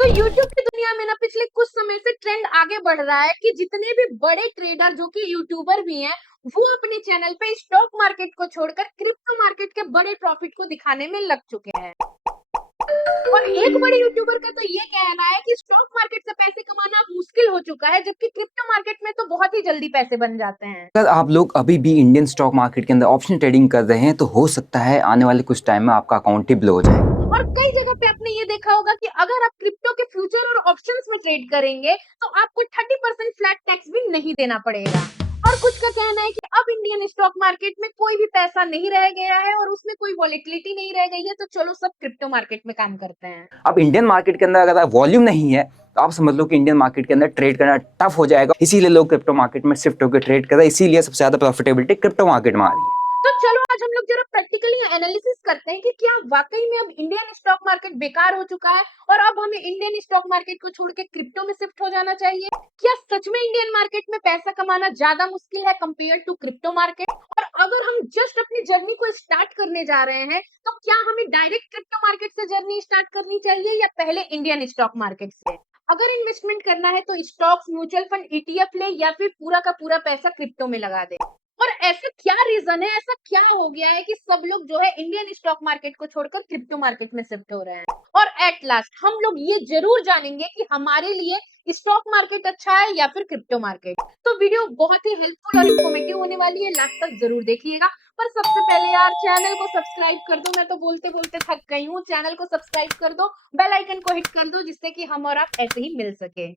तो यूट्यूब की दुनिया में ना पिछले कुछ समय से ट्रेंड आगे बढ़ रहा है कि जितने भी बड़े ट्रेडर जो कि यूट्यूबर भी हैं, वो अपने चैनल पे स्टॉक मार्केट को छोड़कर क्रिप्टो मार्केट के बड़े प्रॉफिट को दिखाने में लग चुके हैं। और एक बड़े यूट्यूबर का तो ये कहना है कि स्टॉक मार्केट से पैसे कमाना अब मुश्किल हो चुका है, जबकि क्रिप्टो मार्केट में तो बहुत ही जल्दी पैसे बन जाते हैं। अगर आप लोग अभी भी इंडियन स्टॉक मार्केट के अंदर ऑप्शन ट्रेडिंग कर रहे हैं तो हो सकता है आने वाले कुछ टाइम में आपका अकाउंट ही ब्लो हो जाए। और कई जगह पे आपने ये देखा होगा कि अगर आप क्रिप्टो के फ्यूचर और ऑप्शंस में ट्रेड करेंगे तो आपको 30% फ्लैट टैक्स भी नहीं देना पड़ेगा। और कुछ का कहना है कि अब इंडियन स्टॉक मार्केट में कोई भी पैसा नहीं रह गया है और उसमें कोई वॉलेटिलिटी नहीं रह गई है, तो चलो सब क्रिप्टो मार्केट में काम करते हैं। अब इंडियन मार्केट के अंदर अगर वॉल्यूम नहीं है तो आप समझ लो कि इंडियन मार्केट के अंदर ट्रेड करना टफ हो जाएगा। इसीलिए लोग क्रिप्टो मार्केट में शिफ्ट होकर ट्रेड कर रहे हैं। इसीलिए सबसे ज्यादा प्रॉफिटेबिलिटी क्रिप्टो मार्केट में आ रही है। तो चलो आज हम लोग जरा प्रैक्टिकली एनालिसिस करते हैं कि क्या वाकई में अब इंडियन स्टॉक मार्केट बेकार हो चुका है और अब हमें इंडियन स्टॉक मार्केट को छोड़ के क्रिप्टो में शिफ्ट हो जाना चाहिए। क्या सच में इंडियन मार्केट में पैसा कमाना ज्यादा मुश्किल है कंपेयर टू क्रिप्टो मार्केट? और अगर हम जस्ट अपनी जर्नी को स्टार्ट करने जा रहे हैं तो क्या हमें डायरेक्ट क्रिप्टो मार्केट से जर्नी स्टार्ट करनी चाहिए या पहले इंडियन स्टॉक मार्केट से? अगर इन्वेस्टमेंट करना है तो स्टॉक्स, म्यूचुअल फंड, ईटीएफ ले या फिर पूरा का पूरा पैसा क्रिप्टो में लगा दे? और ऐसा क्या रीजन है, ऐसा क्या हो गया है कि सब लोग जो है इंडियन स्टॉक मार्केट को छोड़कर क्रिप्टो मार्केट में शिफ्ट हो रहे हैं? और एट लास्ट हम लोग ये जरूर जानेंगे कि हमारे लिए स्टॉक मार्केट अच्छा है या फिर क्रिप्टो मार्केट। तो वीडियो बहुत ही हेल्पफुल और इन्फॉर्मेटिव होने वाली है, लास्ट तक जरूर देखिएगा। पर सबसे पहले यार चैनल को सब्सक्राइब कर दो, मैं तो बोलते बोलते थक गई हूँ। चैनल को सब्सक्राइब कर दो, बेल आइकन को हिट कर दो, जिससे कि हम और आप ऐसे ही मिल सके।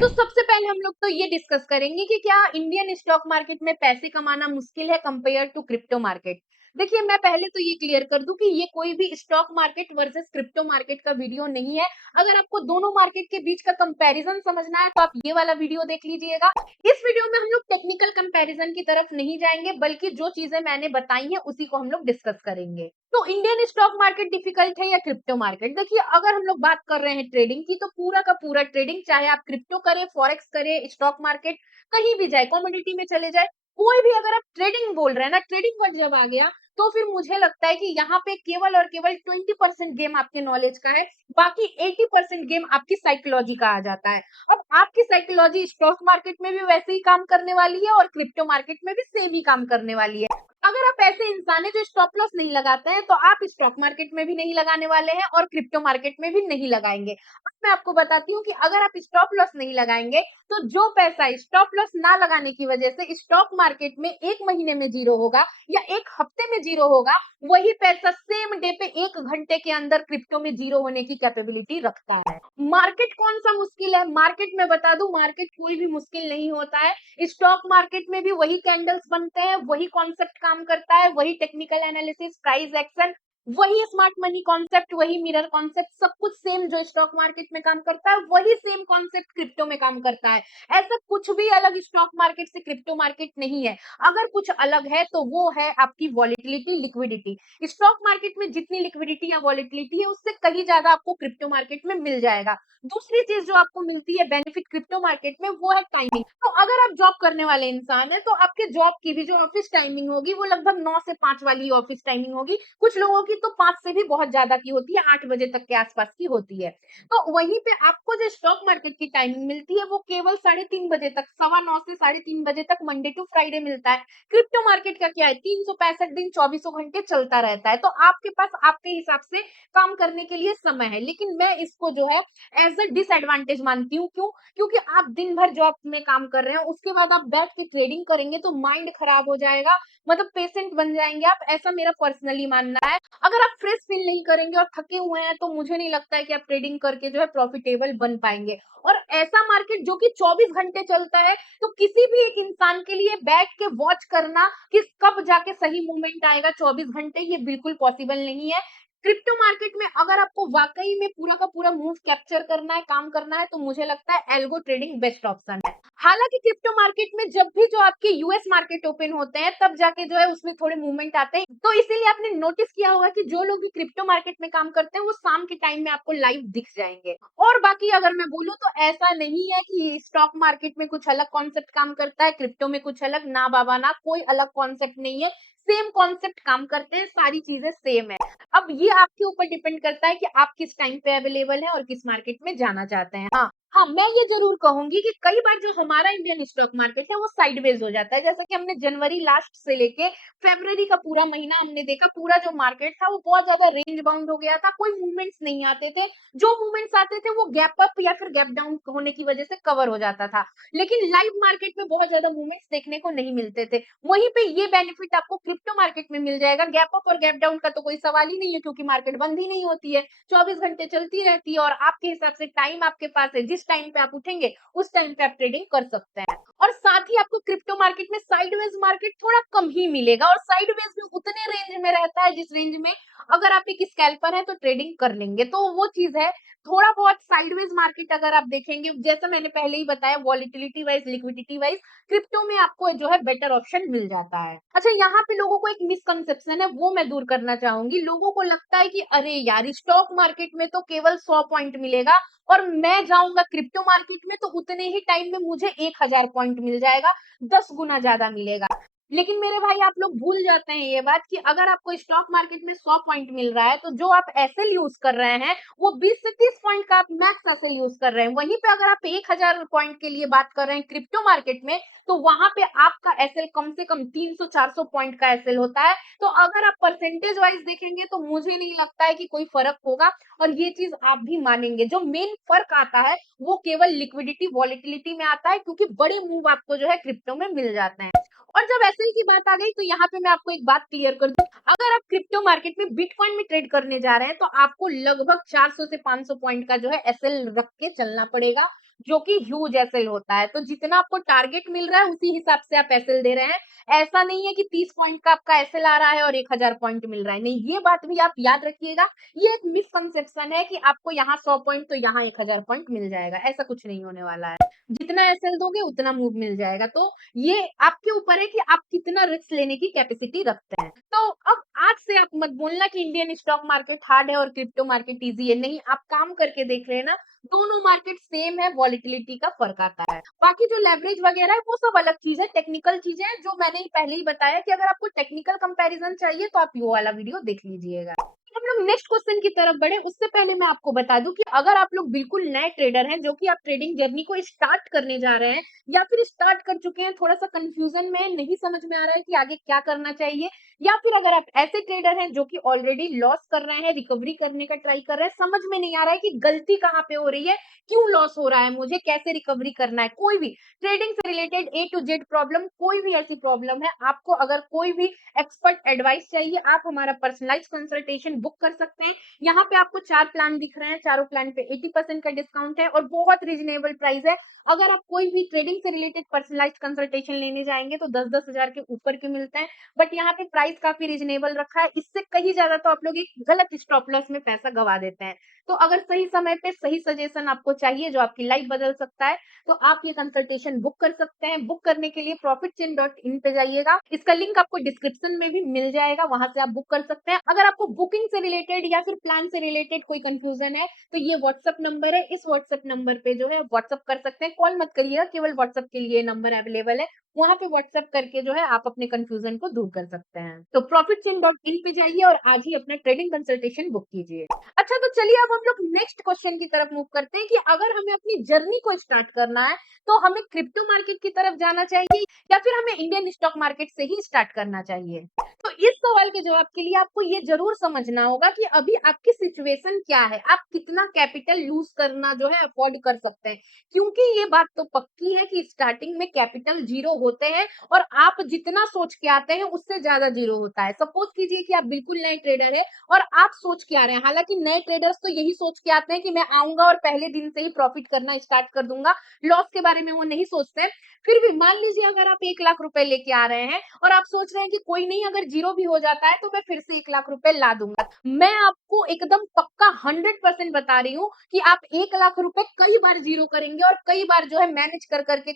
तो सबसे पहले हम लोग तो ये डिस्कस करेंगे कि क्या इंडियन स्टॉक मार्केट में पैसे कमाना मुश्किल है कंपेयर टू क्रिप्टो मार्केट। देखिए मैं पहले तो ये क्लियर कर दूं कि ये कोई भी stock market versus crypto market का वीडियो नहीं है। अगर आपको दोनों मार्केट के बीच का कंपैरिजन समझना है तो आप ये वाला वीडियो देख लीजिएगा। इस वीडियो में हम लोग टेक्निकल कंपैरिजन की तरफ नहीं जाएंगे, बल्कि जो चीजें मैंने बताई हैं उसी को हम लोग डिस्कस करेंगे। तो इंडियन स्टॉक मार्केट डिफिकल्ट है या क्रिप्टो मार्केट? देखिए अगर हम लोग बात कर रहे हैं ट्रेडिंग की, तो पूरा का पूरा ट्रेडिंग, चाहे आप क्रिप्टो करें, फॉरेक्स करें, स्टॉक मार्केट कहीं भी जाए, कमोडिटी में चले जाए, कोई भी अगर आप ट्रेडिंग बोल रहे हैं ना, ट्रेडिंग वर्ड जब आ गया तो फिर मुझे लगता है कि यहाँ पे केवल और केवल 20% गेम आपके नॉलेज का है, बाकी 80% गेम आपकी साइकोलॉजी का आ जाता है। अब आपकी साइकोलॉजी स्टॉक मार्केट में भी वैसे ही काम करने वाली है और क्रिप्टो मार्केट में भी सेम ही काम करने वाली है। अगर आप ऐसे इंसान है जो स्टॉप लॉस नहीं लगाते हैं तो आप स्टॉक मार्केट में भी नहीं लगाने वाले हैं और क्रिप्टो मार्केट में भी नहीं लगाएंगे। अब मैं आपको बताती हूँ कि अगर आप स्टॉप लॉस नहीं लगाएंगे तो जो पैसा स्टॉप लॉस ना लगाने की वजह से स्टॉक मार्केट में 1 महीने में जीरो होगा या 1 हफ्ते में जीरो होगा, वही पैसा सेम डे पे 1 घंटे के अंदर क्रिप्टो में जीरो होने की कैपेबिलिटी रखता है। मार्केट कौन सा मुश्किल है? मार्केट में बता दूं, मार्केट कोई भी मुश्किल नहीं होता है। स्टॉक मार्केट में भी वही कैंडल्स बनते हैं, वही कॉन्सेप्ट काम करता है, वही टेक्निकल एनालिसिस, प्राइस एक्शन, वही स्मार्ट मनी कॉन्सेप्ट, वही मिरर कॉन्सेप्ट, सब कुछ सेम जो स्टॉक मार्केट में काम करता है वही सेम कॉन्सेप्ट क्रिप्टो में काम करता है। ऐसा कुछ भी अलग स्टॉक मार्केट से क्रिप्टो मार्केट नहीं है। अगर कुछ अलग है तो वो है आपकी वॉलेटिलिटी, लिक्विडिटी। स्टॉक मार्केट में जितनी लिक्विडिटी या वॉलेटिलिटी है उससे कहीं ज्यादा आपको क्रिप्टो मार्केट में मिल जाएगा। दूसरी चीज जो आपको मिलती है बेनिफिट क्रिप्टो मार्केट में, वो है टाइमिंग। तो अगर आप जॉब करने वाले इंसान है तो आपके जॉब की भी जो ऑफिस टाइमिंग होगी वो लगभग 9 से 5 वाली ऑफिस टाइमिंग होगी। कुछ लोगों की तो 5 से भी बहुत ज्यादा की होती है, 8 बजे तक के आसपास की होती है। तो वहीं पे आपको जो स्टॉक मार्केट की टाइमिंग मिलती है वो केवल 3:30 बजे तक, 9:15 से 3:30 बजे तक, मंडे टू फ्राइडे मिलता है। क्रिप्टो मार्केट का क्या है, 365 दिन 24 घंटे चलता रहता है। तो आपके पास आपके हिसाब से काम करने के लिए समय है, लेकिन मैं इसको जो है एज अ डिसएडवांटेज मानती हूँ। क्यों? क्योंकि आप दिन भर जॉब में काम कर रहे हैं, उसके बाद आप बैठ के ट्रेडिंग करेंगे तो माइंड खराब हो जाएगा, मतलब पेशेंट बन जाएंगे आप, ऐसा मेरा पर्सनली मानना है। अगर आप फ्रेश फील नहीं करेंगे और थके हुए हैं तो मुझे नहीं लगता है कि आप ट्रेडिंग करके जो है प्रॉफिटेबल बन पाएंगे। और ऐसा मार्केट जो कि 24 घंटे चलता है, तो किसी भी एक इंसान के लिए बैठ के वॉच करना कि कब जाके सही मूवमेंट आएगा 24 घंटे, ये बिल्कुल पॉसिबल नहीं है। क्रिप्टो मार्केट में अगर आपको वाकई में पूरा का पूरा मूव कैप्चर करना है, काम करना है, तो मुझे लगता है एल्गो ट्रेडिंग बेस्ट ऑप्शन है। हालांकि क्रिप्टो मार्केट में जब भी जो आपके यूएस मार्केट ओपन होते हैं तब जाके जो है उसमें थोड़े मूवमेंट आते हैं, तो इसीलिए आपने नोटिस किया होगा कि जो लोग भी क्रिप्टो मार्केट में काम करते हैं वो शाम के टाइम में आपको लाइव दिख जाएंगे। और बाकी अगर मैं बोलूं तो ऐसा नहीं है कि स्टॉक मार्केट में कुछ अलग कॉन्सेप्ट काम करता है, क्रिप्टो में कुछ अलग, ना बाबा ना, कोई अलग कॉन्सेप्ट नहीं है। सेम कॉन्सेप्ट काम करते हैं, सारी चीजें सेम है। अब ये आपके ऊपर डिपेंड करता है कि आप किस टाइम पे अवेलेबल है और किस मार्केट में जाना चाहते हैं। हाँ हाँ, मैं ये जरूर कहूंगी कि कई बार जो हमारा इंडियन स्टॉक मार्केट है वो साइडवेज हो जाता है, जैसा कि हमने जनवरी लास्ट से लेके फरवरी का पूरा महीना हमने देखा, पूरा जो मार्केट था वो बहुत ज्यादा रेंज बाउंड हो गया था, कोई मूवमेंट्स नहीं आते थे, जो मूवमेंट्स आते थे वो गैप अप या फिर गैप डाउन होने की वजह से कवर हो जाता था। लेकिन लाइव मार्केट में बहुत ज्यादा मूवमेंट्स देखने को नहीं मिलते थे। वहीं पे ये बेनिफिट आपको क्रिप्टो मार्केट में मिल जाएगा। गैप अप और गैप डाउन का तो कोई सवाल ही नहीं है, क्योंकि मार्केट बंद ही नहीं होती है, 24 घंटे चलती रहती है और आपके हिसाब से टाइम आपके पास है, जिस टाइम पे आप उठेंगे उस टाइम पे आप ट्रेडिंग कर सकते हैं। और साथ ही आपको क्रिप्टो मार्केट में साइडवेज मार्केट थोड़ा कम ही मिलेगा, और साइडवेज भी उतने रेंज में रहता है जिस रेंज में अगर आप एक स्कैल्पर है तो ट्रेडिंग कर लेंगे, तो वो चीज है। थोड़ा बहुत साइडवेज मार्केट अगर आप देखेंगे, जैसा मैंने पहले ही बताया, volatility wise, liquidity wise crypto में आपको जो है बेटर ऑप्शन मिल जाता है। अच्छा, यहाँ पे लोगों को एक मिसकंसेप्शन है, वो मैं दूर करना चाहूंगी। लोगों को लगता है कि अरे यार, स्टॉक मार्केट में तो केवल 100 पॉइंट मिलेगा और मैं जाऊंगा क्रिप्टो मार्केट में तो उतने ही टाइम में मुझे 1000 पॉइंट मिल जाएगा, 10 गुना ज्यादा मिलेगा। लेकिन मेरे भाई, आप लोग भूल जाते हैं ये बात कि अगर आपको स्टॉक मार्केट में 100 पॉइंट मिल रहा है तो जो आप एसएल यूज कर रहे हैं वो 20 से 30 पॉइंट का आप मैक्स एसएल यूज कर रहे हैं। वहीं पे अगर आप 1000 पॉइंट के लिए बात कर रहे हैं क्रिप्टो मार्केट में, तो वहां पे आपका एसएल कम से कम 300-400 पॉइंट का एसएल होता है। तो अगर आप परसेंटेज वाइज देखेंगे तो मुझे नहीं लगता है कि कोई फर्क होगा, और ये चीज आप भी मानेंगे। जो मेन फर्क आता है वो केवल लिक्विडिटी वॉलिटिलिटी में आता है, क्योंकि बड़े मूव आपको जो है क्रिप्टो में मिल जाते हैं। और जब एसएल की बात आ गई तो यहाँ पे मैं आपको एक बात क्लियर कर दूं, अगर आप क्रिप्टो मार्केट में बिटकॉइन में ट्रेड करने जा रहे हैं तो आपको लगभग 400 से 500 पॉइंट का जो है एसएल रख के चलना पड़ेगा, जो कि ह्यूज एसएल होता है। तो जितना आपको टारगेट मिल रहा है उसी हिसाब से आप एसएल दे रहे हैं। ऐसा नहीं है कि 30 पॉइंट का आपका एसएल आ रहा है और 1000 पॉइंट मिल रहा है, नहीं, ये बात भी आप याद रखिएगा। ये एक मिसकंसेप्शन है कि आपको यहाँ 100 पॉइंट तो यहाँ 1000 पॉइंट मिल जाएगा, ऐसा कुछ नहीं होने वाला है। जितना एसएल दोगे उतना मूव मिल जाएगा। तो ये आपके ऊपर है कि आप कितना रिस्क लेने की कैपेसिटी रखते हैं। तो अब आज से आप मत बोलना कि इंडियन स्टॉक मार्केट हार्ड है और क्रिप्टो मार्केट इजी है, नहीं, आप काम करके देख लेना, दोनों मार्केट सेम है, वॉलिटिलिटी का फर्क आता है। बाकी जो लेवरेज वगैरह है वो सब अलग चीज है, टेक्निकल चीजें हैं, जो मैंने पहले ही बताया कि अगर आपको टेक्निकल कंपैरिजन चाहिए तो आप वो वाला वीडियो देख लीजिएगा। हम लोग नेक्स्ट क्वेश्चन की तरफ बढ़े, उससे पहले मैं आपको बता दूं कि अगर आप लोग बिल्कुल नए ट्रेडर हैं, जो कि आप ट्रेडिंग जर्नी को स्टार्ट करने जा रहे हैं या फिर स्टार्ट कर चुके हैं, थोड़ा सा कंफ्यूजन में, नहीं समझ में आ रहा है कि आगे क्या करना चाहिए, या फिर अगर आप ऐसे ट्रेडर हैं जो कि ऑलरेडी लॉस कर रहे हैं, रिकवरी करने का ट्राई कर रहे हैं, समझ में नहीं आ रहा है कि गलती कहाँ पे हो रही है, क्यों लॉस हो रहा है, मुझे कैसे रिकवरी करना है, कोई भी ट्रेडिंग से related A to Z problem, कोई भी ऐसी प्रॉब्लम है, आपको अगर कोई भी एक्सपर्ट एडवाइस चाहिए, आप हमारा पर्सनलाइज कंसल्टेशन बुक कर सकते हैं। यहाँ पे आपको 4 प्लान दिख रहे हैं, चारों प्लान पे 80% का डिस्काउंट है और बहुत रीजनेबल प्राइस है। अगर आप कोई भी ट्रेडिंग से रिलेटेड पर्सनलाइज्ड कंसल्टेशन लेने जाएंगे तो 10-10 हजार के ऊपर के मिलते हैं, बट यहाँ पे प्राइस काफी रीजनेबल रखा है। इससे कहीं ज्यादा तो आप लोग एक गलत स्टॉप लॉस में पैसा गवा देते हैं। तो अगर सही समय पे सही सजेशन आपको चाहिए जो आपकी लाइफ बदल सकता है, तो आप ये कंसल्टेशन बुक कर सकते हैं। बुक करने के लिए profitchain.in पे जाइएगा, इसका लिंक आपको डिस्क्रिप्शन में भी मिल जाएगा, वहां से आप बुक कर सकते हैं। अगर आपको बुकिंग से रिलेटेड या फिर प्लान से रिलेटेड कोई कंफ्यूजन है तो ये व्हाट्सएप नंबर है, इस व्हाट्सएप नंबर पे जो है व्हाट्सएप कर सकते हैं, कॉल मत करिएगा, केवल व्हाट्सएप के लिए नंबर अवेलेबल है, वहां पे व्हाट्सएप करके जो है आप अपने कंफ्यूजन को दूर कर सकते हैं। तो profitchain.in पे जाइए और आज ही अपना ट्रेडिंग कंसल्टेशन बुक कीजिए। अच्छा, तो चलिए अब हम लोग नेक्स्ट क्वेश्चन की तरफ मूव करते हैं कि अगर हमें अपनी जर्नी को स्टार्ट करना है तो हमें क्रिप्टो मार्केट की तरफ जाना चाहिए या फिर हमें इंडियन स्टॉक मार्केट से ही स्टार्ट करना चाहिए। तो इस सवाल के जवाब के लिए आपको ये जरूर समझना होगा कि अभी आपकी सिचुएशन क्या है, आप कितना कैपिटल यूज करना जो है अफोर्ड कर सकते हैं, क्योंकि ये बात तो पक्की है कि स्टार्टिंग में कैपिटल जीरो होते हैं और आप जितना सोच के आते हैं उससे ज्यादा जीरो होता है। सपोज कीजिए कि आप बिल्कुल नए ट्रेडर है और आप सोच के आ रहे हैं, हालांकि नए ट्रेडर्स तो यही सोच के आते हैं कि मैं आऊंगा और पहले दिन से ही प्रॉफिट करना स्टार्ट कर दूंगा, लॉस के बारे में वो नहीं सोचते। फिर भी मान लीजिए अगर आप 1 लाख रुपए लेके आ रहे हैं और आप सोच रहे हैं कि कोई नहीं, अगर जीरो भी हो जाता है तो मैं फिर से 1 लाख रुपए ला दूंगा, मैं आपको एकदम पक्का पक्का 100% बता रही हूँ कि आप 1 लाख रुपए कई बार जीरो करेंगे और कई बार जो है मैनेज कर करके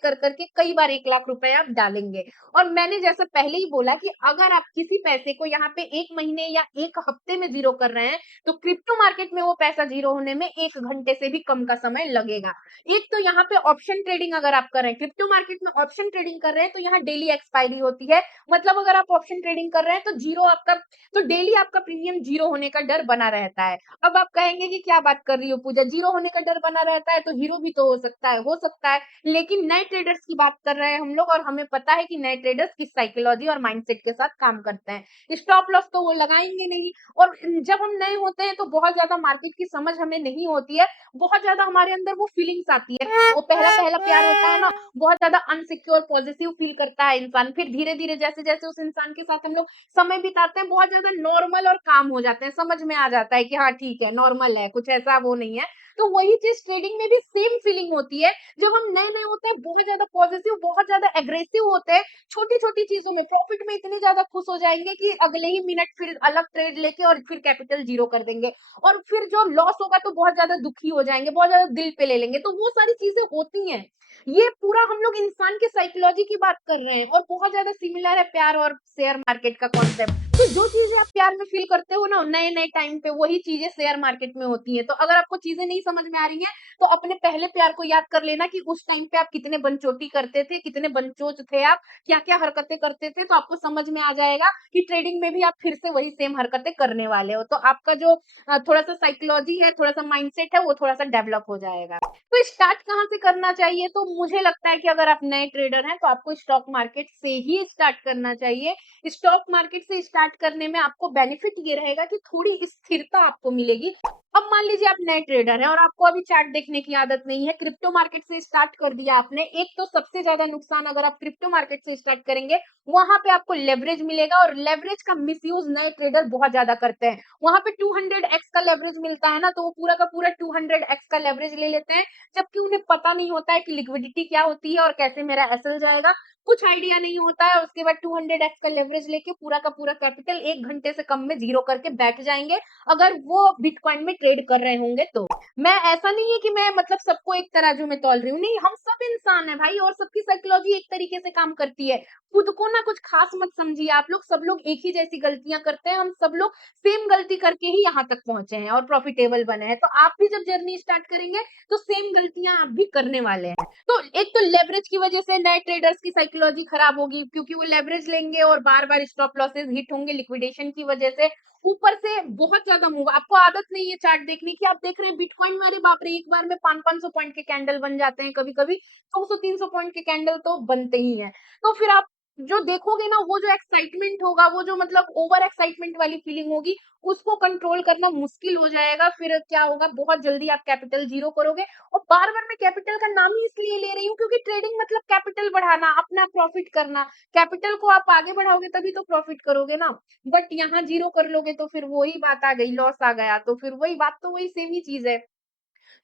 कई बार 1 लाख रुपए आप डालेंगे। और मैंने जैसा पहले ही बोला कि अगर आप किसी पैसे को यहाँ पे 1 महीने या 1 हफ्ते में जीरो कर रहे हैं, तो क्रिप्टो मार्केट में वो पैसा जीरो होने में 1 घंटे से भी कम का समय लगेगा। एक तो यहाँ पे ऑप्शन ट्रेडिंग अगर आप कर रहे हैं, क्रिप्टो मार्केट में ऑप्शन ट्रेडिंग कर रहे हैं, तो यहाँ डेली एक्सपायरी होती है। मतलब अगर आप ऑप्शन ट्रेडिंग कर रहे हैं, तो डेली आपका प्रीमियम जीरो होने का डर बना रहता है। अब आप कहेंगे कि क्या बात कर रही हो पूजा, जीरो होने का डर बना रहता है तो हीरो भी तो हो सकता है। लेकिन नए ट्रेडर्स की बात कर रहे हैं हम लोग और हमें पता है कि नए ट्रेडर्स किस साइकोलॉजी और माइंडसेट के साथ काम करते हैं। स्टॉप लॉस तो वो लगाएंगे नहीं। और जब हम नए होते हैं तो बहुत ज्यादा मार्केट की समझ हमें नहीं होती है, बहुत ज्यादा हमारे अंदर वो फीलिंग्स आती है, वो पहला पहला प्यार होता है ना, बहुत ज्यादा अनसिक्योर पॉजिटिव फील करता है इंसान। फिर धीरे धीरे जैसे जैसे उस इंसान के साथ हम लोग समय बिताते हैं, बहुत ज्यादा नॉर्मल और काम हो जाते हैं, समझ में आ जाता है कि हाँ ठीक है, नॉर्मल है, कुछ ऐसा वो नहीं है। तो वही चीज ट्रेडिंग में भी सेम फीलिंग होती है। जब हम नए नए होते हैं, बहुत ज्यादा पॉजिटिव, बहुत ज्यादा एग्रेसिव होते हैं, छोटी छोटी चीजों में प्रॉफिट में इतने ज्यादा खुश हो जाएंगे कि अगले ही मिनट फिर अलग ट्रेड लेके और फिर कैपिटल जीरो कर देंगे। और फिर जो लॉस होगा तो बहुत ज्यादा दुखी हो जाएंगे, बहुत ज्यादा दिल पे ले लेंगे। तो वो सारी चीजें होती हैं। ये पूरा हम लोग इंसान के साइकोलॉजी की बात कर रहे हैं और बहुत ज्यादा सिमिलर है प्यार और शेयर मार्केट का कॉन्सेप्ट। तो जो चीजें आप प्यार में फील करते हो ना नए नए टाइम पे, वही चीजें शेयर मार्केट में होती हैं। तो अगर आपको चीजें नहीं समझ में आ रही हैं, तो अपने पहले प्यार को याद कर लेना कि उस टाइम पे आप कितने बनचोटी करते थे, कितने बनचोच थे आप, क्या क्या हरकतें करते थे। तो आपको समझ में आ जाएगा कि ट्रेडिंग में भी आप फिर से वही सेम हरकतें करने वाले हो। तो आपका जो थोड़ा सा साइकोलॉजी है, थोड़ा सा माइंडसेट है, वो थोड़ा सा डेवलप हो जाएगा। तो स्टार्ट कहाँ से करना चाहिए? तो मुझे लगता है कि अगर आप नए ट्रेडर हैं तो आपको स्टॉक मार्केट से ही स्टार्ट करना चाहिए। स्टॉक मार्केट से स्टार्ट करने में आपको बेनिफिट ये रहेगा कि थोड़ी स्थिरता आपको मिलेगी। अब मान लीजिए आप नए ट्रेडर हैं और आपको अभी चार्ट देखने की आदत नहीं है, क्रिप्टो मार्केट से स्टार्ट कर दिया आपने। एक तो सबसे ज्यादा नुकसान अगर आप क्रिप्टो मार्केट से स्टार्ट करेंगे, वहां पे आपको लेवरेज मिलेगा और लेवरेज का मिसयूज नए ट्रेडर बहुत ज्यादा करते हैं। वहां पे 200x का लेवरेज मिलता है ना, तो वो पूरा का पूरा 200x का लेवरेज ले लेते हैं, जबकि उन्हें पता नहीं होता है कि लिक्विडिटी क्या होती है और कैसे मेरा एसएल जाएगा। कुछ आइडिया नहीं होता है। उसके बाद 200x का लेवरेज लेके पूरा का पूरा कैपिटल 1 घंटे से कम में जीरो करके बैठ जाएंगे, अगर वो बिटकॉइन में ट्रेड कर रहे होंगे तो। मैं ऐसा नहीं है कि मैं मतलब सबको एक तराजू में तौल रही हूँ, नहीं, हम सब इंसान है भाई और सबकी साइकोलॉजी एक तरीके से काम करती है। खुद को ना कुछ खास मत समझिए आप लोग, सब लोग एक ही जैसी गलतियां करते हैं, हम सब लोग सेम गलती करके ही यहाँ तक पहुंचे हैं और प्रॉफिटेबल बने हैं। तो आप भी जब जर्नी स्टार्ट करेंगे तो सेम गलतियां आप भी करने वाले हैं। तो एक तो लेवरेज की वजह से नए ट्रेडर्स की साइकोलॉजी खराब होगी, क्योंकि वो लेवरेज लेंगे और बार बार स्टॉप लॉसेस हिट होंगे लिक्विडेशन की वजह से। ऊपर से बहुत ज्यादा मूव, आपको आदत नहीं है चार्ट देखने की, आप देख रहे हैं बिटकॉइन में, अरे बाप रे, एक बार में 500-500 पॉइंट के कैंडल बन जाते हैं, कभी कभी 200-300 पॉइंट के कैंडल तो बनते ही हैं। तो फिर आप जो देखोगे ना, वो जो एक्साइटमेंट होगा, वो जो मतलब ओवर एक्साइटमेंट वाली फीलिंग होगी, उसको कंट्रोल करना मुश्किल हो जाएगा। फिर क्या होगा, बहुत जल्दी आप कैपिटल जीरो करोगे। और बार बार मैं कैपिटल का नाम ही इसलिए ले रही हूँ क्योंकि ट्रेडिंग मतलब कैपिटल बढ़ाना, अपना प्रॉफिट करना। कैपिटल को आप आगे बढ़ाओगे तभी तो प्रॉफिट करोगे ना। बट यहाँ जीरो कर लोगे तो फिर वही बात आ गई, लॉस आ गया, तो फिर वही बात, तो वही सेम ही चीज है।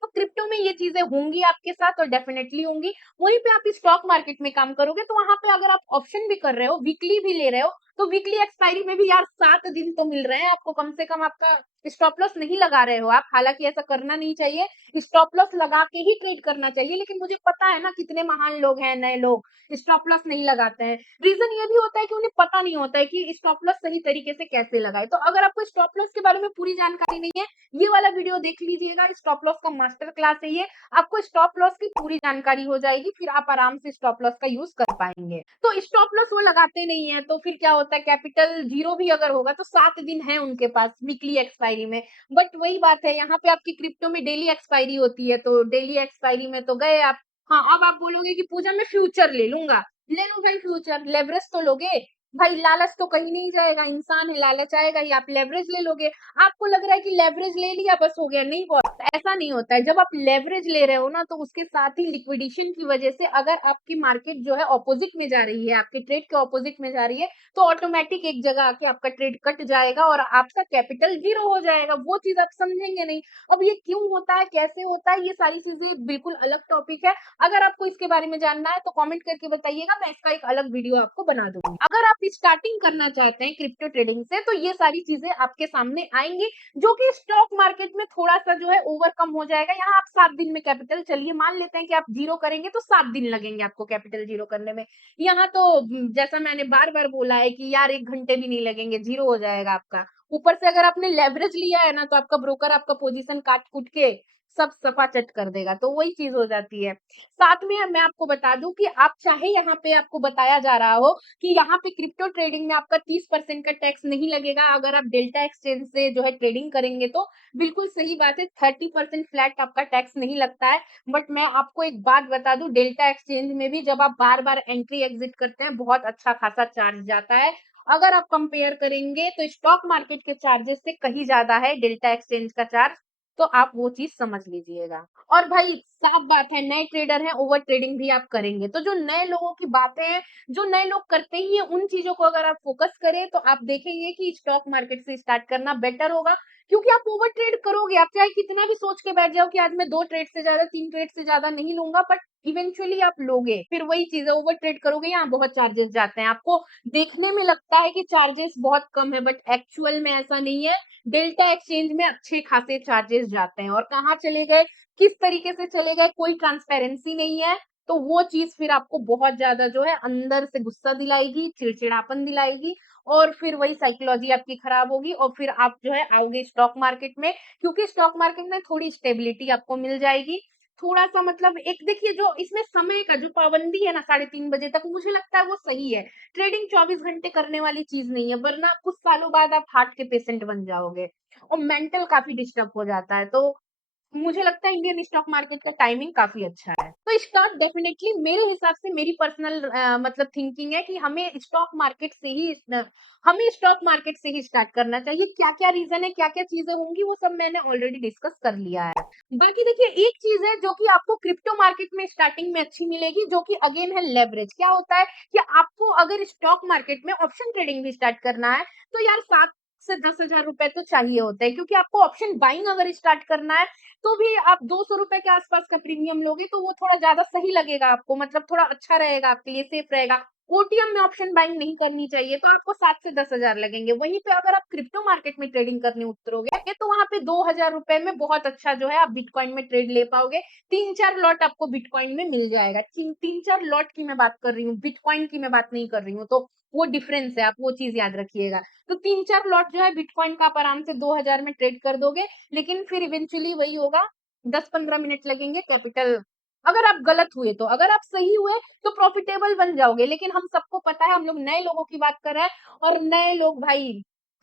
तो क्रिप्टो में ये चीजें होंगी आपके साथ और डेफिनेटली होंगी। वहीं पे आप स्टॉक मार्केट में काम करोगे तो वहां पे अगर आप ऑप्शन भी कर रहे हो, वीकली भी ले रहे हो, तो वीकली एक्सपायरी में भी यार 7 दिन तो मिल रहे हैं आपको, कम से कम आपका स्टॉप लॉस नहीं लगा रहे हो आप। हालांकि ऐसा करना नहीं चाहिए, स्टॉप लॉस लगा के ही ट्रेड करना चाहिए। लेकिन मुझे पता है ना कितने महान लोग हैं नए लोग, स्टॉप लॉस नहीं लगाते हैं। रीजन ये भी होता है कि उन्हें पता नहीं होता है कि स्टॉप लॉस सही तरीके से कैसे लगाए। तो अगर आपको स्टॉप लॉस के बारे में पूरी जानकारी नहीं है, ये वाला वीडियो देख लीजिएगा, स्टॉप लॉस का मास्टर क्लास है ये। आपको स्टॉप लॉस की पूरी जानकारी हो जाएगी, फिर आप आराम से स्टॉप लॉस का यूज कर पाएंगे। तो स्टॉप लॉस वो लगाते नहीं है, तो फिर क्या होता है, कैपिटल जीरो भी अगर होगा तो 7 दिन है उनके पास वीकली एक्सपायरी में। बट वही बात है, यहाँ पे आपकी क्रिप्टो में डेली एक्सपायरी होती है, तो डेली एक्सपायरी में तो गए आप। हाँ, अब आप बोलोगे कि पूजा मैं फ्यूचर ले लूंगा, ले लो भाई फ्यूचर, लेवरेज तो लोगे भाई, लालच तो कहीं नहीं जाएगा, इंसान है, लालच आएगा ही, आप लेवरेज ले लोगे। आपको लग रहा है कि लेवरेज ले लिया बस हो गया, नहीं बॉस, ऐसा नहीं होता है। जब आप लेवरेज ले रहे हो ना, तो उसके साथ ही लिक्विडेशन की वजह से अगर आपकी मार्केट जो है ऑपोजिट में जा रही है, आपके ट्रेड के ऑपोजिट में जा रही है, तो ऑटोमेटिक एक जगह आके आपका ट्रेड कट जाएगा और आपका कैपिटल जीरो हो जाएगा। वो चीज आप समझेंगे नहीं। अब ये क्यों होता है, कैसे होता है, ये सारी चीजें बिल्कुल अलग टॉपिक है। अगर आपको इसके बारे में जानना है तो कमेंट करके बताइएगा, मैं इसका एक अलग वीडियो आपको बना दूंगी। अगर आप स्टार्टिंग करना चाहते हैं क्रिप्टो ट्रेडिंग से, तो ये सारी चीजें आपके सामने आएंगी, जो कि स्टॉक मार्केट में थोड़ा सा जो है ओवरकम हो जाएगा। यहाँ आप 7 दिन में कैपिटल, चलिए मान लेते हैं कि आप जीरो करेंगे तो 7 दिन लगेंगे आपको कैपिटल जीरो करने में। यहाँ तो जैसा मैंने बार बार बोला है कि यार 1 घंटे भी नहीं लगेंगे, जीरो हो जाएगा आपका। ऊपर से अगर आपने लेवरेज लिया है ना, तो आपका ब्रोकर आपका पोजीशन काट कूट के सब सफाचट कर देगा, तो वही चीज हो जाती है। साथ में मैं आपको बता दूं कि आप चाहे यहाँ पे आपको बताया जा रहा हो कि यहाँ पे क्रिप्टो ट्रेडिंग में आपका 30% का टैक्स नहीं लगेगा अगर आप डेल्टा एक्सचेंज से जो है ट्रेडिंग करेंगे, तो बिल्कुल सही बात है, 30% फ्लैट आपका टैक्स नहीं लगता है। बट मैं आपको एक बात बता दूं, डेल्टा एक्सचेंज में भी जब आप बार बार एंट्री एग्जिट करते हैं, बहुत अच्छा खासा चार्ज जाता है। अगर आप कंपेयर करेंगे तो स्टॉक मार्केट के चार्जेस से कहीं ज्यादा है डेल्टा एक्सचेंज का चार्ज, तो आप वो चीज समझ लीजिएगा। और भाई साफ बात है, नए ट्रेडर हैं, ओवर ट्रेडिंग भी आप करेंगे, तो जो नए लोगों की बातें हैं, जो नए लोग करते ही है, उन चीजों को अगर आप फोकस करें तो आप देखेंगे कि स्टॉक मार्केट से स्टार्ट करना बेटर होगा। क्योंकि आप ओवर ट्रेड करोगे, आप चाहे कितना भी सोच के बैठ जाओ कि आज मैं 2 ट्रेड से ज्यादा 3 ट्रेड से ज्यादा नहीं लूंगा, बट इवेंचुअली आप लोगे, फिर वही चीज है, ओवर ट्रेड करोगे, यहाँ बहुत चार्जेस जाते हैं। आपको देखने में लगता है कि चार्जेस बहुत कम है, बट एक्चुअल में ऐसा नहीं है। डेल्टा एक्सचेंज में अच्छे खासे चार्जेस जाते हैं, और कहाँ चले गए, किस तरीके से चले गए, कोई ट्रांसपेरेंसी नहीं है। तो वो चीज फिर आपको बहुत ज्यादा जो है अंदर से गुस्सा दिलाएगी, चिड़चिड़ापन दिलाएगी, और फिर वही साइकोलॉजी आपकी खराब होगी, और फिर आप जो है आओगे स्टॉक मार्केट में, क्योंकि स्टॉक मार्केट में थोड़ी स्टेबिलिटी आपको मिल जाएगी। थोड़ा सा मतलब एक देखिए, जो इसमें समय का जो पाबंदी है ना 3:30 बजे तक, मुझे लगता है वो सही है। ट्रेडिंग 24 घंटे करने वाली चीज नहीं है, वरना कुछ सालों बाद आप हार्ट के पेशेंट बन जाओगे, और मेंटल काफी डिस्टर्ब हो जाता है। तो मुझे लगता है इंडियन स्टॉक मार्केट का टाइमिंग काफी अच्छा है। तो स्टॉक डेफिनेटली मेरे हिसाब से, मेरी पर्सनल मतलब थिंकिंग है कि हमें स्टॉक मार्केट से ही स्टार्ट करना चाहिए। क्या क्या रीजन है, क्या क्या चीजें होंगी, वो सब मैंने ऑलरेडी डिस्कस कर लिया है। बाकी देखिए, एक चीज है जो कि आपको क्रिप्टो मार्केट में स्टार्टिंग में अच्छी मिलेगी, जो कि अगेन है लेवरेज। क्या होता है कि आपको अगर स्टॉक मार्केट में ऑप्शन ट्रेडिंग भी स्टार्ट करना है, तो यार 7 से 10 हजार रुपए तो चाहिए होते हैं, क्योंकि आपको ऑप्शन बाइंग अगर स्टार्ट करना है, तो भी आप 200 रुपए के आसपास का प्रीमियम लोगे, तो वो थोड़ा ज्यादा सही लगेगा आपको, मतलब थोड़ा अच्छा रहेगा आपके लिए, सेफ रहेगा। ओटीएम में ऑप्शन बाइंग नहीं करनी चाहिए, तो आपको 7 से 10 हजार लगेंगे। वहीं पे अगर आप क्रिप्टो मार्केट में ट्रेडिंग करने उतरोगे, तो वहां पे 2 हजार रुपए में बहुत अच्छा जो है आप बिटकॉइन में ट्रेड ले पाओगे। 3-4 लॉट आपको बिटकॉइन में मिल जाएगा। 3-4 लॉट की मैं बात कर रही हूँ, बिटकॉइन की मैं बात नहीं कर रही हूँ, तो वो डिफरेंस है, आप वो चीज याद रखिएगा। तो 3-4 लॉट जो है बिटकॉइन का आप आराम से 2 हजार में ट्रेड कर दोगे। लेकिन फिर इवेंचुअली वही होगा, 10-15 मिनट लगेंगे कैपिटल। अगर आप गलत हुए तो, अगर आप सही हुए तो प्रॉफिटेबल बन जाओगे। लेकिन हम सबको पता है, हम लोग नए लोगों की बात कर रहे हैं, और नए लोग भाई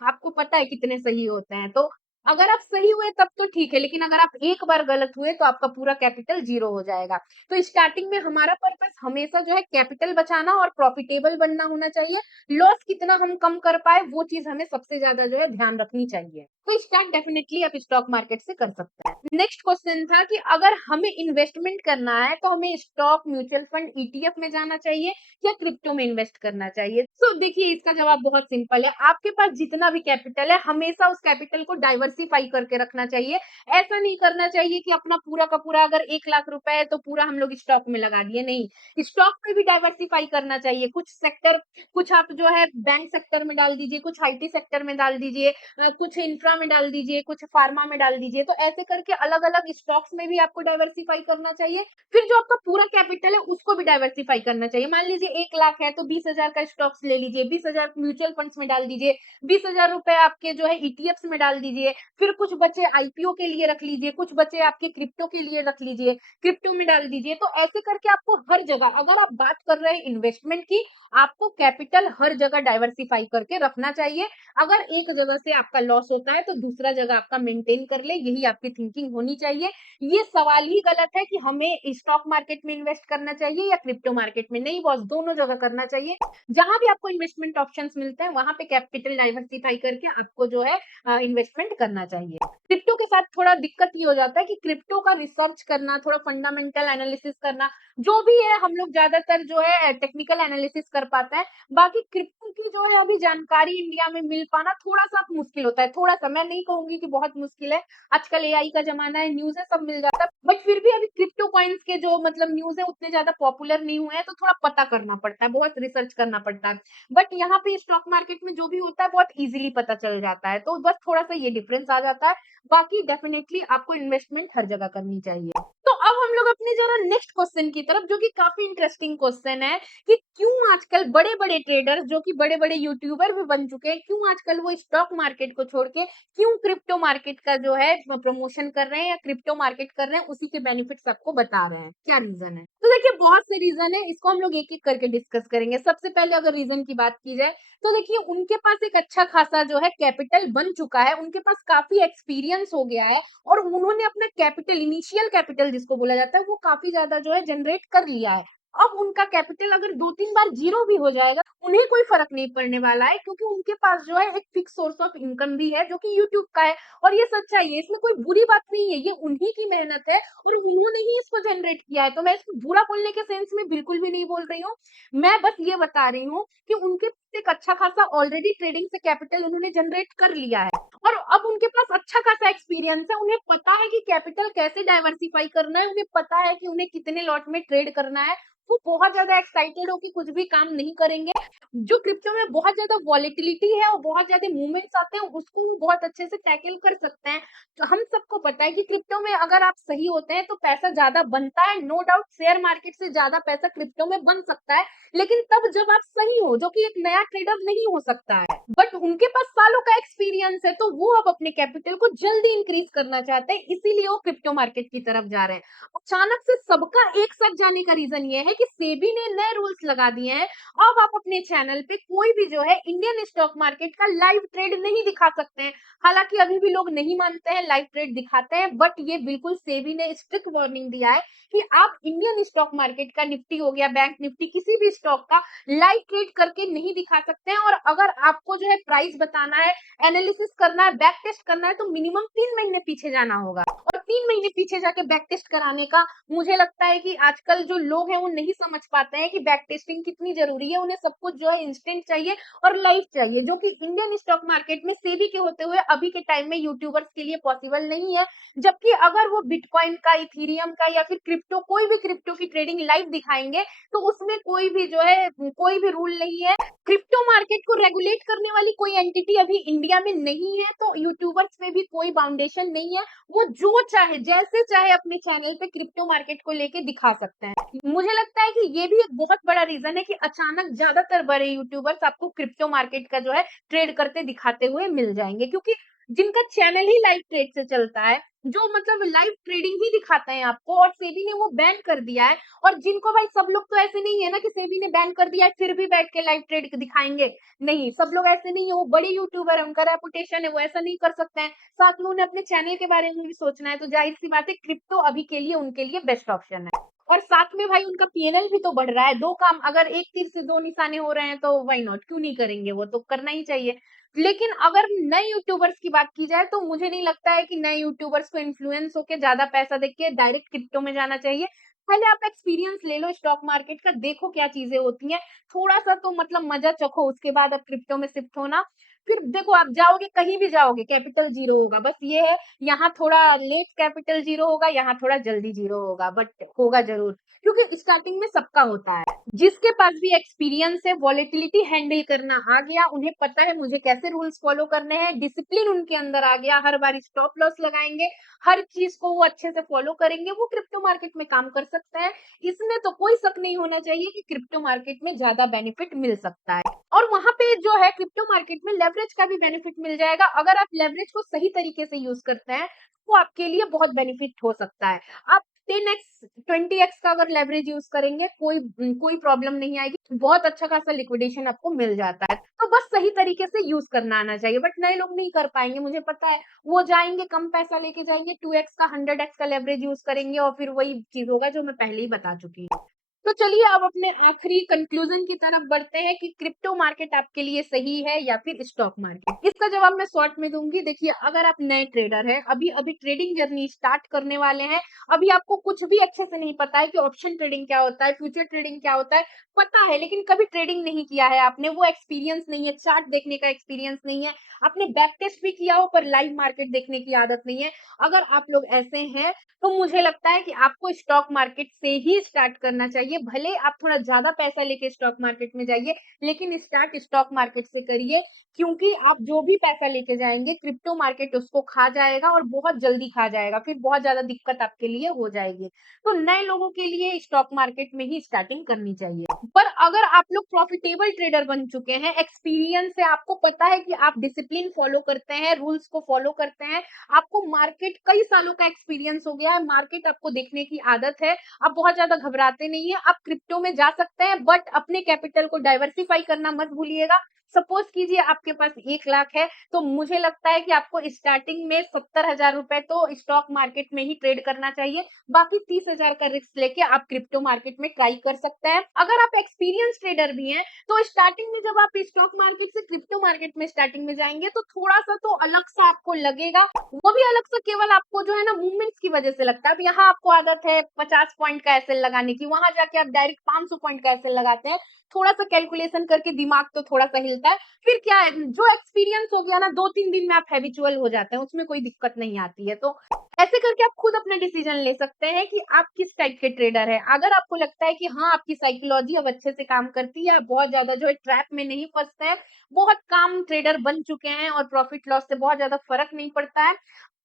आपको पता है कितने सही होते हैं। तो अगर आप सही हुए तब तो ठीक है, लेकिन अगर आप एक बार गलत हुए तो आपका पूरा कैपिटल जीरो हो जाएगा। तो स्टार्टिंग में हमारा पर्पस हमेशा जो है कैपिटल बचाना और प्रॉफिटेबल बनना होना चाहिए। लॉस कितना हम कम कर पाए, वो चीज हमें सबसे ज्यादा जो है ध्यान रखनी चाहिए। तो स्टार्ट डेफिनेटली आप स्टॉक मार्केट से कर सकते हैं। नेक्स्ट क्वेश्चन था कि अगर हमें इन्वेस्टमेंट करना है, तो हमें स्टॉक, म्यूचुअल फंड, ईटीएफ में जाना चाहिए या क्रिप्टो में इन्वेस्ट करना चाहिए। तो देखिए, इसका जवाब बहुत सिंपल है। आपके पास जितना भी कैपिटल है, हमेशा उस कैपिटल को डाइवर्सिफाई करके रखना चाहिए। ऐसा नहीं करना चाहिए कि अपना पूरा का पूरा अगर 1 लाख रुपए है तो पूरा हम लोग स्टॉक में लगा दिए, नहीं, स्टॉक में भी डाइवर्सिफाई करना चाहिए। कुछ सेक्टर, कुछ आप जो है बैंक सेक्टर में डाल दीजिए, कुछ आईटी सेक्टर में डाल दीजिए, कुछ इंफ्रा में डाल दीजिए, कुछ फार्मा में डाल दीजिए। तो ऐसे करके अलग अलग स्टॉक्स में भी आपको डाइवर्सिफाई करना चाहिए। फिर जो आपका पूरा कैपिटल है उसको भी डाइवर्सिफाई करना चाहिए। मान लीजिए 1 लाख है, तो 20 हजार का स्टॉक्स ले लीजिए, 20 हजार म्यूचुअल फंड्स में डाल दीजिए, 20 हजार रुपए आपके जो है ईटीएफ्स में डाल दीजिए, फिर कुछ बचे आईपीओ के लिए रख लीजिए, कुछ बचे आपके क्रिप्टो के लिए रख लीजिए, क्रिप्टो में डाल दीजिए। तो ऐसे करके आपको हर जगह, अगर आप बात कर रहे हैं इन्वेस्टमेंट की, आपको कैपिटल हर जगह डाइवर्सिफाई करके रखना चाहिए। अगर एक जगह से आपका लॉस होता है तो दूसरा जगह आपका मेंटेन कर ले, यही आपकी थिंकिंग होनी चाहिए। ये सवाल ही गलत है कि हमें स्टॉक मार्केट में इन्वेस्ट करना चाहिए या क्रिप्टो मार्केट में। नहीं बॉस, दोनों जगह करना चाहिए। जहां भी आपको इन्वेस्टमेंट ऑप्शंस मिलते हैं, वहां पे कैपिटल डाइवर्सिफाई करके आपको जो है इन्वेस्टमेंट करना चाहिए। क्रिप्टो के साथ थोड़ा दिक्कत ये हो जाता है कि क्रिप्टो का रिसर्च करना, थोड़ा फंडामेंटल एनालिसिस करना, जो भी है हम लोग ज़्यादातर जो है टेक्निकल एनालिसिस कर पाते हैं। बाकी क्रिप्टो की जो है अभी जानकारी इंडिया में मिल पाना थोड़ा-सा मुश्किल होता है, थोड़ा-सा, मैं नहीं कहूँगी कि बहुत मुश्किल है। आजकल एआई का ज़माना है, न्यूज़ है, सब मिल जाता है। बट फिर भी अभी क्रिप्टो कॉइन्स के जो मतलब न्यूज़ है उतने ज़्यादा पॉपुलर नहीं हुए हैं, तो थोड़ा पता करना पड़ता है, बहुत रिसर्च करना पड़ता है। बट यहाँ पे स्टॉक मार्केट में जो भी होता है बहुत ईज़िली पता चल जाता है, तो बस थोड़ा-सा ये डिफरेंस आ जाता है। बाकी डेफिनेटली आपको इन्वेस्टमेंट हर जगह करनी चाहिए। तो अब हम लोग अपने जरा नेक्स्ट क्वेश्चन की तरफ, जो कि काफी इंटरेस्टिंग क्वेश्चन है कि क्यों आजकल बड़े-बड़े ट्रेडर्स जो कि बड़े-बड़े यूट्यूबर भी बन चुके हैं, क्यों आजकल वो स्टॉक मार्केट को छोड़ के क्यों क्रिप्टो मार्केट का जो है प्रमोशन कर रहे हैं या क्रिप्टो मार्केट कर रहे हैं, उसी के बेनिफिट्स आपको बता रहे हैं। क्या रीजन है? तो देखिए बहुत से रीजन है, इसको हम लोग एक-एक करके डिस्कस करेंगे। सबसे पहले अगर रीजन की बात की जाए तो देखिए उनके पास एक अच्छा खासा जो है कैपिटल बन चुका है, उनके पास काफी एक्सपीरियंस हो गया है और उन्होंने अपना कैपिटल, इनिशियल कैपिटल जिसको बोला जाता है, वो काफी ज्यादा जो है जनरेट कर लिया है। अब उनका कैपिटल अगर 2-3 बार जीरो भी हो जाएगा, उन्हें कोई फर्क नहीं पड़ने वाला है, क्योंकि उनके पास जो है एक फिक्स सोर्स ऑफ इनकम भी है जो कि यूट्यूब का है। और ये सच्चाई है, इसमें कोई बुरी बात नहीं है, ये उन्हीं की मेहनत है और उन्होंने ही इसको जनरेट किया है, तो मैं इसको बुरा बोलने के सेंस में बिल्कुल भी नहीं बोल रही हूँ। मैं बस ये बता रही हूँ कि उनके पास एक अच्छा खासा ऑलरेडी ट्रेडिंग से कैपिटल उन्होंने जनरेट कर लिया है और अब उनके पास अच्छा खासा एक्सपीरियंस है। उन्हें पता है कि कैपिटल कैसे डाइवर्सिफाई करना है, उन्हें पता है कि उन्हें कितने लॉट में ट्रेड करना है। वो बहुत ज्यादा एक्साइटेड हो कि कुछ भी काम नहीं करेंगे। जो क्रिप्टो में बहुत ज्यादा वॉलेटिलिटी है और बहुत ज्यादा मूवमेंट्स आते हैं, उसको वो बहुत अच्छे से टैकल कर सकते हैं। तो हम सबको पता है कि क्रिप्टो में अगर आप सही होते हैं तो पैसा ज्यादा बनता है, नो डाउट शेयर मार्केट से ज्यादा पैसा क्रिप्टो में बन सकता है, लेकिन तब जब आप सही हो, जो कि एक नया ट्रेडर नहीं हो सकता है। बट उनके पास सालों का एक्सपीरियंस है, तो वो अब अपने कैपिटल को जल्दी इंक्रीज करना चाहते हैं, इसीलिए वो क्रिप्टो मार्केट की तरफ जा रहे हैं। अचानक से सबका एक साथ जाने का रीजन ये है कि सेबी ने नए रूल्स लगा दिए हैं। अब आप अपने चैनल पे कोई भी जो है इंडियन स्टॉक मार्केट का लाइव ट्रेड नहीं दिखा सकते हैं। हालांकि अभी भी लोग नहीं मानते हैं, लाइव ट्रेड दिखाते हैं, बट ये बिल्कुल सेबी ने स्ट्रिक्ट वार्निंग दिया है कि आप इंडियन स्टॉक मार्केट का, निफ्टी हो गया, बैंक निफ्टी, किसी भी स्टॉक का लाइव ट्रेड करके नहीं दिखा सकते हैं। और अगर आपको जो है प्राइस बताना है, एनालिसिस करना है, बैक टेस्ट करना है, तो मिनिमम 3 महीने पीछे जाना होगा। और 3 महीने पीछे जाके बैक टेस्ट कराने का, मुझे लगता है कि आजकल जो लोग हैं वो नहीं समझ पाते हैं कि बैक टेस्टिंग कितनी जरूरी है। उन्हें सब कुछ जो है इंस्टेंट चाहिए और लाइव चाहिए, जो कि इंडियन स्टॉक मार्केट में सेबी के होते हुए अभी के टाइम में यूट्यूबर्स के लिए पॉसिबल नहीं है। जबकि अगर वो बिटकॉइन का, इथीरियम का या फिर क्रिप्टो, कोई भी क्रिप्टो की ट्रेडिंग लाइव दिखाएंगे, तो उसमें कोई भी जो है कोई भी रूल नहीं है। क्रिप्टो मार्केट को रेगुलेट करने वाली कोई एंटिटी अभी इंडिया में नहीं है, तो यूट्यूबर्स में भी कोई बाउंडेशन नहीं है। वो जो चाहे, जैसे चाहे अपने चैनल पे क्रिप्टो मार्केट को लेके दिखा सकते हैं। मुझे लगता है कि ये भी एक बहुत बड़ा रीजन है कि अचानक ज्यादातर बड़े यूट्यूबर्स आपको क्रिप्टो मार्केट का जो है ट्रेड करते दिखाते हुए मिल जाएंगे, क्योंकि जिनका चैनल ही लाइव ट्रेड से चलता है, जो मतलब लाइव ट्रेडिंग ही दिखाते हैं आपको, और सेबी ने वो बैन कर दिया है। और जिनको, भाई सब लोग तो ऐसे नहीं है ना कि सेबी ने बैन कर दिया है फिर भी बैठ के लाइव ट्रेड दिखाएंगे, नहीं, सब लोग ऐसे नहीं है। वो बड़े यूट्यूबर है, उनका रेपुटेशन है, वो ऐसा नहीं कर सकते हैं। साथ में उन्हें अपने चैनल के बारे में भी सोचना है, तो जाहिर सी बात है क्रिप्टो अभी के लिए उनके लिए बेस्ट ऑप्शन है। और साथ में भाई उनका पीएनएल भी तो बढ़ रहा है। दो काम, अगर एक तीर से दो निशाने हो रहे हैं तो व्हाई नॉट, क्यों नहीं करेंगे, वो तो करना ही चाहिए। लेकिन अगर नए यूट्यूबर्स की बात की जाए तो मुझे नहीं लगता है कि नए यूट्यूबर्स को इन्फ्लुएंस होके ज्यादा पैसा देके डायरेक्ट क्रिप्टो में जाना चाहिए। पहले आप एक्सपीरियंस ले लो स्टॉक मार्केट का, देखो क्या चीजें होती हैं, थोड़ा सा तो मतलब मजा चखो, उसके बाद आप क्रिप्टो में शिफ्ट होना। फिर देखो आप जाओगे, कहीं भी जाओगे कैपिटल जीरो होगा, बस ये है, यहाँ थोड़ा लेट कैपिटल जीरो होगा, यहाँ थोड़ा जल्दी जीरो होगा, बट होगा जरूर, क्योंकि स्टार्टिंग में सबका होता है। जिसके पास भी एक्सपीरियंस है, वॉलेटिलिटी हैंडल करना आ गया, उन्हें पता है मुझे कैसे रूल्स फॉलो करने हैं, डिसिप्लिन उनके अंदर आ गया, हर बार स्टॉप लॉस लगाएंगे, हर चीज को वो अच्छे से फॉलो करेंगे, वो क्रिप्टो मार्केट में काम कर सकता है। इसमें तो कोई शक नहीं होना चाहिए कि क्रिप्टो मार्केट में ज्यादा बेनिफिट मिल सकता है। और वहां पे जो है क्रिप्टो मार्केट में लेवरेज का भी बेनिफिट मिल जाएगा। अगर आप लेवरेज को सही तरीके से यूज करते हैं तो आपके लिए बहुत बेनिफिट हो सकता है। आप 10x 20x का अगर लेवरेज यूज करेंगे, कोई प्रॉब्लम नहीं आएगी, बहुत अच्छा खासा लिक्विडेशन आपको मिल जाता है। तो बस सही तरीके से यूज करना आना चाहिए, बट नए लोग नहीं कर पाएंगे, मुझे पता है। वो जाएंगे, कम पैसा लेके जाएंगे, 2x का 100x का लेवरेज यूज करेंगे और फिर वही चीज होगा जो मैं पहले ही बता चुकी हूँ। तो चलिए अब अपने आखिरी कंक्लूजन की तरफ बढ़ते हैं कि क्रिप्टो मार्केट आपके लिए सही है या फिर स्टॉक मार्केट। इसका जवाब मैं शॉर्ट में दूंगी। देखिए, अगर आप नए ट्रेडर हैं, अभी अभी ट्रेडिंग जर्नी स्टार्ट करने वाले हैं, अभी आपको कुछ भी अच्छे से नहीं पता है कि ऑप्शन ट्रेडिंग क्या होता है, फ्यूचर ट्रेडिंग क्या होता है, पता है लेकिन कभी ट्रेडिंग नहीं किया है आपने, वो एक्सपीरियंस नहीं है, चार्ट देखने का एक्सपीरियंस नहीं है, आपने बैक टेस्ट भी किया हो पर लाइव मार्केट देखने की आदत नहीं है, अगर आप लोग ऐसे हैं तो मुझे लगता है कि आपको स्टॉक मार्केट से ही स्टार्ट करना चाहिए। भले आप थोड़ा ज़्यादा पैसा लेके स्टॉक मार्केट में जाइए, लेकिन स्टार्ट स्टॉक मार्केट से करिए, क्योंकि आप जो भी पैसा लेके जाएँगे, क्रिप्टो मार्केट उसको खा जाएगा और बहुत जल्दी खा जाएगा, फिर बहुत ज़्यादा दिक्कत आपके लिए हो जाएगी। तो नए लोगों के लिए स्टॉक मार्केट में ही स्टार्टिंग करनी चाहिए। पर अगर आप लोग प्रॉफिटेबल ट्रेडर बन चुके हैं, एक्सपीरियंस है, आपको पता है कि आप डिसिप्लिन फॉलो करते हैं, रूल्स को फॉलो करते हैं, आपको मार्केट कई सालों का एक्सपीरियंस हो गया है, मार्केट आपको देखने की आदत है, आप बहुत ज़्यादा घबराते नहीं हैं, आप क्रिप्टो में जा सकते हैं, बट अपने कैपिटल को डाइवर्सिफाई करना मत भूलिएगा। सपोज़ कीजिए आपके पास 1 लाख है, तो मुझे लगता है कि आपको स्टार्टिंग में 70,000 रुपए तो स्टॉक मार्केट में ही ट्रेड करना चाहिए, बाकी 30,000 का रिस्क लेके आप क्रिप्टो मार्केट में ट्राई कर सकते हैं। अगर आप एक्सपीरियंस ट्रेडर भी हैं, तो स्टार्टिंग में जब आप स्टॉक मार्केट से क्रिप्टो मार्केट में स्टार्टिंग में जाएँगे, तो थोड़ा-सा तो अलग-सा आपको लगेगा, वो भी अलग से केवल आपको जो है ना मूवमेंट्स की वजह से लगता है। अब यहाँ आपको आदत है 50 पॉइंट का एसएल लगाने की, वहाँ जाके आप डायरेक्ट 500 पॉइंट का एसएल लगाते हैं। थोड़ा-सा कैलकुलेशन करके दिमाग तो थोड़ा-सा हिलता है। फिर क्या है, जो एक्सपीरियंस हो गया ना 2-3 दिन में आप हैबिचुअल हो जाते हैं, उसमें कोई दिक्कत नहीं आती है। तो ऐसे करके आप खुद अपना डिसीजन ले सकते हैं कि आप किस टाइप के ट्रेडर हैं। अगर आपको लगता है कि हाँ, आपकी साइकोलॉजी अब अच्छे से काम करती है, आप बहुत ज़्यादा जो है ट्रैप में नहीं फँसते हैं, बहुत काम ट्रेडर बन चुके हैं और प्रॉफिट लॉस से बहुत ज़्यादा फ़र्क नहीं पड़ता है,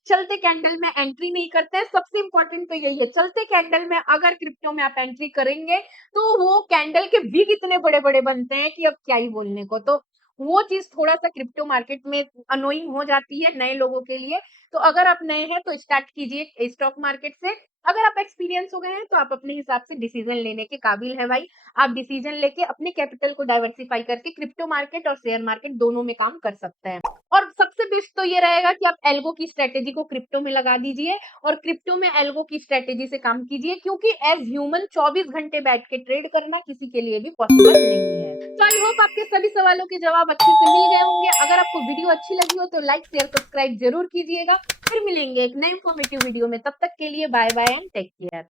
चलते कैंडल में एंट्री नहीं करते हैं, सबसे इम्पोर्टेंट तो यही है, चलते कैंडल में अगर क्रिप्टो में आप एंट्री करेंगे, तो वो कैंडल के विग इतने बड़े-बड़े बनते हैं कि अब क्या ही बोलने को। तो वो चीज़ थोड़ा-सा क्रिप्टो मार्केट में अनोइंग हो जाती है नए लोगों के लिए। तो अगर आप नए हैं तो स्टार्ट कीजिए स्टॉक मार्केट से। अगर आप एक्सपीरियंस हो गए हैं तो आप अपने हिसाब से डिसीजन लेने के काबिल है भाई। आप डिसीजन लेके अपने कैपिटल को डाइवर्सिफाई करके क्रिप्टो मार्केट और शेयर मार्केट दोनों में काम कर सकते हैं। और सबसे बेस्ट तो ये रहेगा कि आप एल्गो की स्ट्रैटेजी को क्रिप्टो में लगा दीजिए और क्रिप्टो में एल्गो की स्ट्रैटेजी से काम कीजिए, क्योंकि एज़ ह्यूमन 24 घंटे बैठ के ट्रेड करना किसी के लिए भी पॉसिबल नहीं है। तो आई होप आपके सभी सवालों के जवाब अच्छे से मिल गए होंगे। अगर आपको वीडियो अच्छी लगी हो तो लाइक, शेयर, सब्सक्राइब ज़रूर कीजिएगा। फिर मिलेंगे एक नए इन्फॉर्मेटिव वीडियो में, तब तक के लिए bye bye and take care.